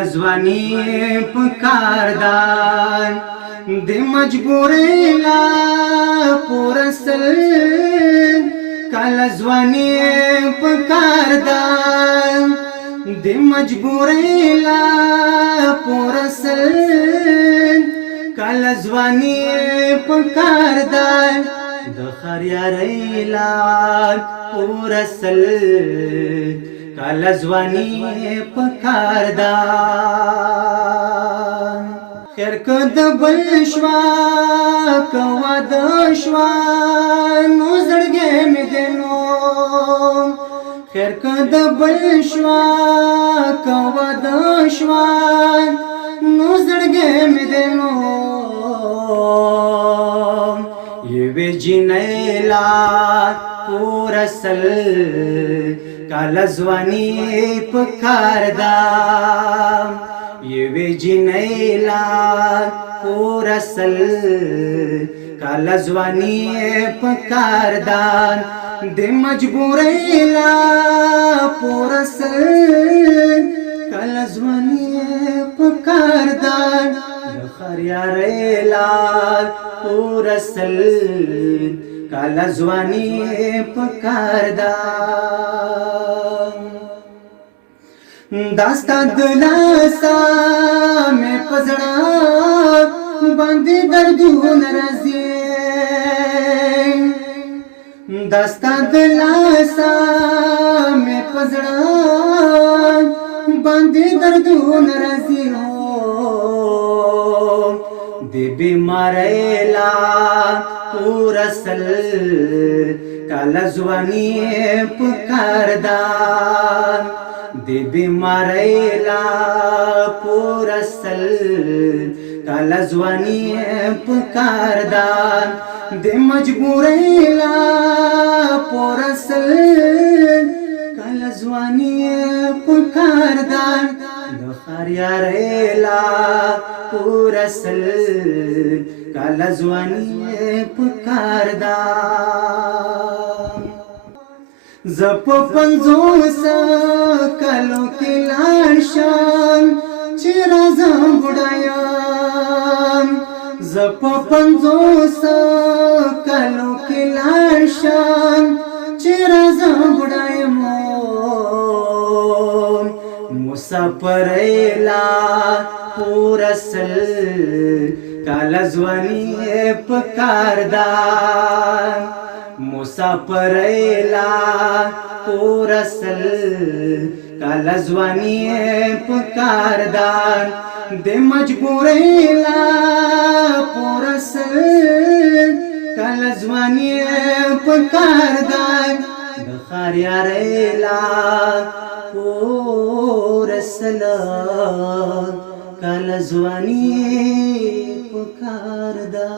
ځواني پکار ده د مجبورۍ لا پورسل کله ځواني پکار ده د مجبورۍ لا پورسل کله ځواني پکار ده د خریارۍ لا پورسل کله ځواني پکار ده خیر که د بل شوا که واده شوا نو زړګی مې دی نو خیر که د بل شوا که واده شوا نو زړګی مې دی نو یوې جینۍ لا پورسل کله ځواني پکار ده یوې جینۍ لا پورسل کله ځواني پکار ده د مجبورۍ لا پورسل کله ځواني پکار ده د خریارۍ لا پورسل کله ځواني پکار ده داستا د لاسه مې په زړه باندې دردونه راځي داستا د لاسه مې په زړه باندې دردونه راځي د بیمارۍ لا پورسل کله ځواني پکار ده د بیمارۍ لا پورسل کله ځواني پکار ده د مجبورۍ لا پورسل کله ځواني پکار ده د خریارۍ لا پورسل کله ځواني پکار ده زه په 50 کلو کې لاړ شم چې راځم بوډا یم زه په 50 کلو کې لاړ شم چې راځم بوډا یم مسافرۍ لا پورسل کله ځواني پکار ده مسافرۍ لا پورسل کله ځواني پکار ده د مجبورۍ لا پورسل کله ځواني پکار ده د خریارۍ لا پورسل کله ځواني پکار ده